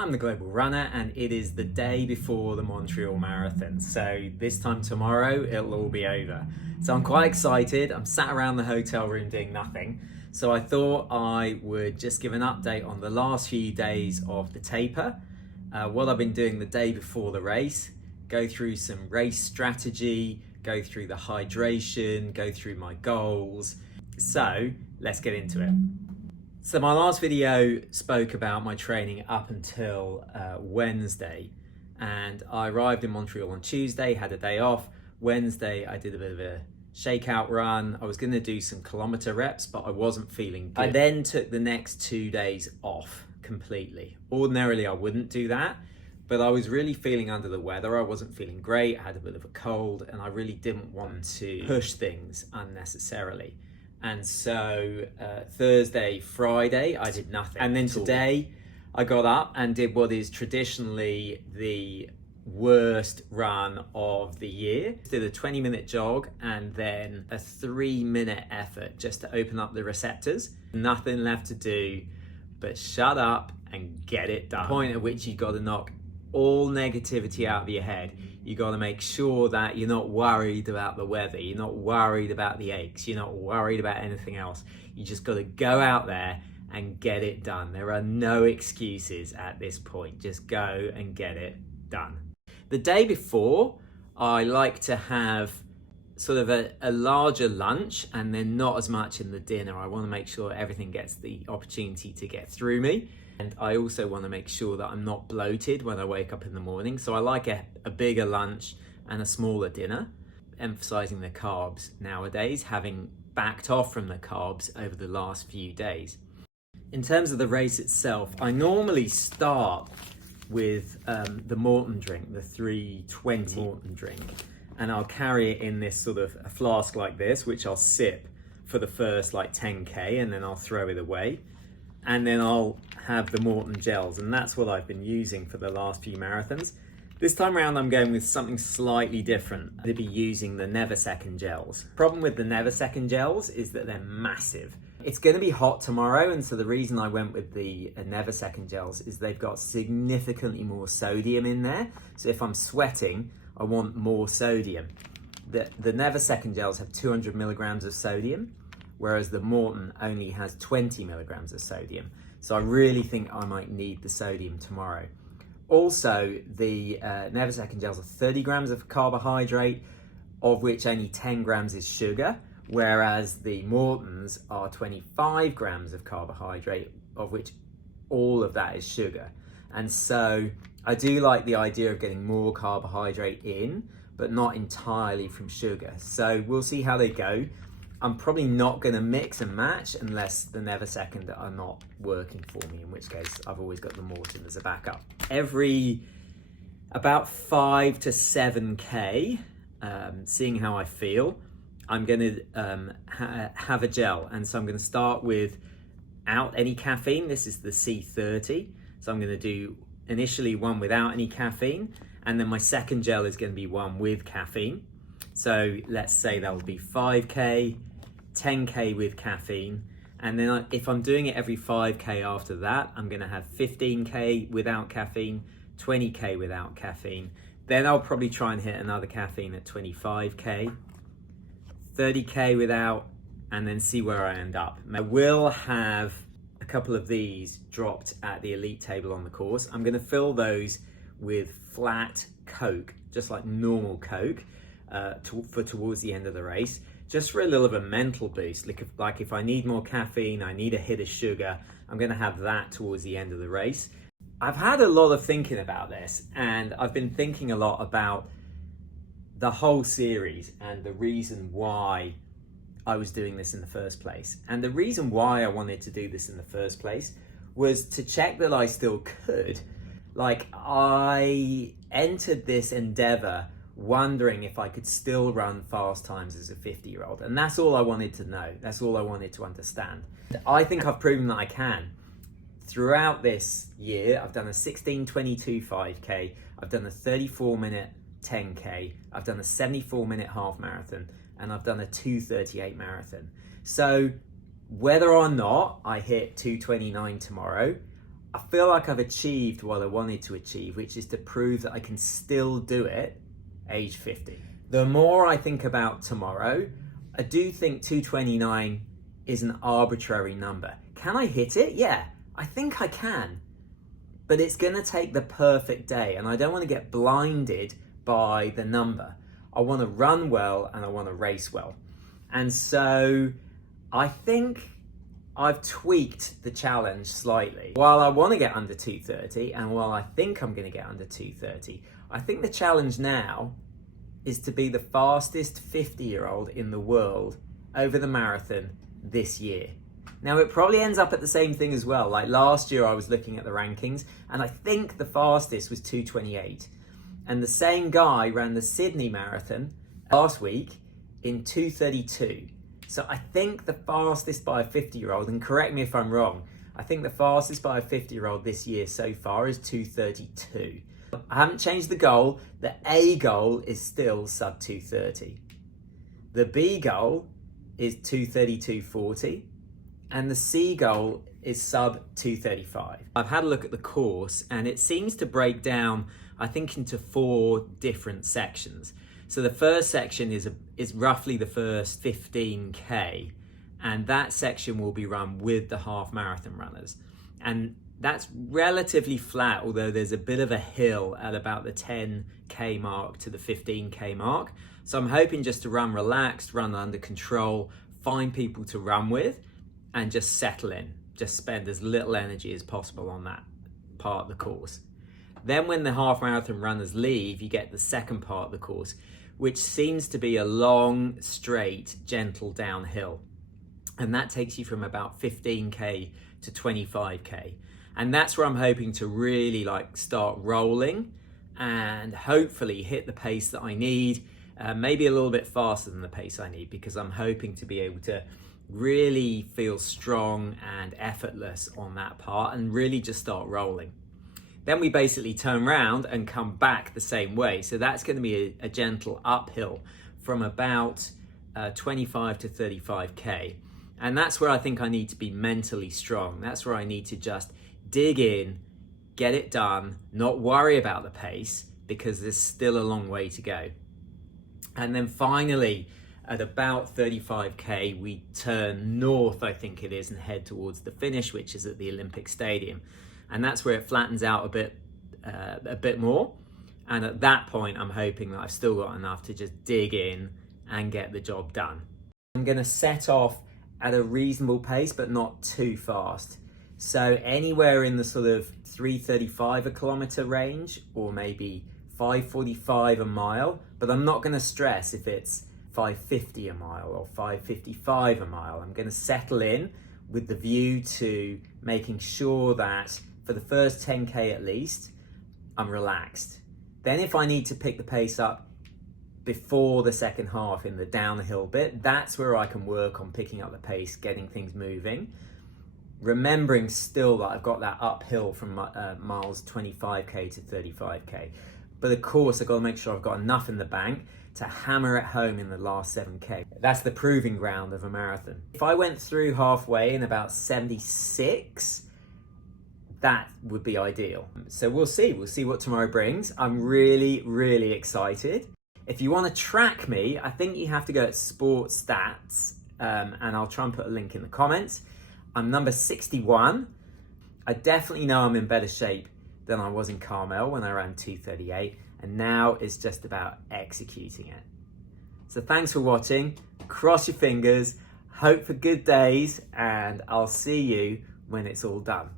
I'm the Global Runner and it is the day before the Montreal Marathon. So this time tomorrow, it'll all be over. So I'm quite excited. I'm sat around the hotel room doing nothing. So I thought I would just give an update on the last few days of the taper, what I've been doing the day before the race, go through some race strategy, go through the hydration, go through my goals. So let's get into it. So my last video spoke about my training up until Wednesday, and I arrived in Montreal on Tuesday, had a day off. Wednesday I did a bit of a shakeout run. I was going to do some kilometer reps, but I wasn't feeling good. I then took the next 2 days off completely. Ordinarily I wouldn't do that, but I was really feeling under the weather. I wasn't feeling great, I had a bit of a cold, and I really didn't want to push things unnecessarily. And so Thursday, Friday, I did nothing. And then today I got up and did what is traditionally the worst run of the year. Did a 20-minute jog and then a 3-minute effort just to open up the receptors. Nothing left to do but shut up and get it done. The point at which you got to knock all negativity out of your head. You got to make sure that you're not worried about the weather, you're not worried about the aches, you're not worried about anything else. You just got to go out there and get it done. There are no excuses at this point. Just go and get it done. The day before, I like to have sort of a larger lunch and then not as much in the dinner. I want to make sure everything gets the opportunity to get through me. And I also want to make sure that I'm not bloated when I wake up in the morning. So I like a bigger lunch and a smaller dinner, emphasizing the carbs nowadays, having backed off from the carbs over the last few days. In terms of the race itself, I normally start with the Morton drink, the 320 Morton drink. And I'll carry it in this sort of a flask like this, which I'll sip for the first like 10K, and then I'll throw it away. And then I'll have the Morton gels, and that's what I've been using for the last few marathons. This time around I'm going with something slightly different. I'll be using the Never Second gels. Problem with the Never Second gels is that they're massive. It's going to be hot tomorrow, and so the reason I went with the Never Second gels is they've got significantly more sodium in there. So if I'm sweating, I want more sodium. The Never Second gels have 200 milligrams of sodium, whereas the Morton only has 20 milligrams of sodium. So I really think I might need the sodium tomorrow. Also, the Never Second gels are 30 grams of carbohydrate, of which only 10 grams is sugar, whereas the Mortons are 25 grams of carbohydrate, of which all of that is sugar. And so I do like the idea of getting more carbohydrate in, but not entirely from sugar. So we'll see how they go. I'm probably not going to mix and match unless the Never Second are not working for me, in which case I've always got the Morton as a backup. Every about 5 to 7K, seeing how I feel, I'm going to have a gel. And so I'm going to start without any caffeine. This is the C30. So I'm going to do initially one without any caffeine, and then my second gel is going to be one with caffeine. So let's say that will be 5K, 10K with caffeine, and then if I'm doing it every 5K after that, I'm going to have 15K without caffeine, 20K without caffeine. Then I'll probably try and hit another caffeine at 25K, 30K without, and then see where I end up. I will have a couple of these dropped at the elite table on the course. I'm going to fill those with flat Coke, just like normal Coke, for towards the end of the race, just for a little of a mental boost. Like if I need more caffeine, I need a hit of sugar, I'm going to have that towards the end of the race. I've had a lot of thinking about this, and I've been thinking a lot about the whole series and the reason why I was doing this in the first place. And the reason why I wanted to do this in the first place was to check that I still could. Like, I entered this endeavor wondering if I could still run fast times as a 50-year-old. And that's all I wanted to know. That's all I wanted to understand. I think I've proven that I can. Throughout this year, I've done a 16:22 5K, I've done a 34-minute 10K, I've done a 74-minute half marathon, and I've done a 2:38 marathon. So whether or not I hit 2:29 tomorrow, I feel like I've achieved what I wanted to achieve, which is to prove that I can still do it age 50. The more I think about tomorrow, I do think 2:29 is an arbitrary number. Can I hit it? Yeah, I think I can. But it's going to take the perfect day, and I don't want to get blinded by the number. I want to run well and I want to race well. And so I think I've tweaked the challenge slightly. While I want to get under 2:30 and while I think I'm going to get under 2:30, I think the challenge now is to be the fastest 50-year-old in the world over the marathon this year. Now, it probably ends up at the same thing as well. Like last year, I was looking at the rankings, and I think the fastest was 2:28. And the same guy ran the Sydney Marathon last week in 2:32. So I think the fastest by a 50-year-old, and correct me if I'm wrong, I think the fastest by a 50-year-old this year so far is 2:32. I haven't changed the goal. The A goal is still sub 2:30. The B goal is 2:32.40. And the C goal is sub 2:35. I've had a look at the course and it seems to break down, I think, into 4 different sections. So the first section is roughly the first 15K, and that section will be run with the half marathon runners. And that's relatively flat, although there's a bit of a hill at about the 10K mark to the 15K mark. So I'm hoping just to run relaxed, run under control, find people to run with, and just settle in, just spend as little energy as possible on that part of the course. Then when the half marathon runners leave, you get the second part of the course, which seems to be a long, straight, gentle downhill. And that takes you from about 15K to 25K. And that's where I'm hoping to really start rolling and hopefully hit the pace that I need, maybe a little bit faster than the pace I need, because I'm hoping to be able to really feel strong and effortless on that part and really just start rolling. Then we basically turn around and come back the same way. So that's going to be a gentle uphill from about 25 to 35K. And that's where I think I need to be mentally strong. That's where I need to just dig in, get it done, not worry about the pace, because there's still a long way to go. And then finally, at about 35K, we turn north, I think it is, and head towards the finish, which is at the Olympic Stadium. And that's where it flattens out a bit more. And at that point, I'm hoping that I've still got enough to just dig in and get the job done. I'm going to set off at a reasonable pace, but not too fast. So anywhere in the sort of 3:35 a kilometer range, or maybe 5:45 a mile. But I'm not going to stress if it's 5:50 a mile or 5:55 a mile. I'm going to settle in with the view to making sure that for the first 10K at least, I'm relaxed. Then if I need to pick the pace up before the second half in the downhill bit, that's where I can work on picking up the pace, getting things moving. Remembering still that I've got that uphill from miles 25K to 35K. But of course, I've got to make sure I've got enough in the bank to hammer it home in the last 7K. That's the proving ground of a marathon. If I went through halfway in about 76, that would be ideal. So we'll see what tomorrow brings. I'm really, really excited. If you want to track me, I think you have to go at Sports Stats, and I'll try and put a link in the comments. I'm number 61. I definitely know I'm in better shape than I was in Carmel when I ran 2:38, and now it's just about executing it. So thanks for watching. Cross your fingers, hope for good days, and I'll see you when it's all done.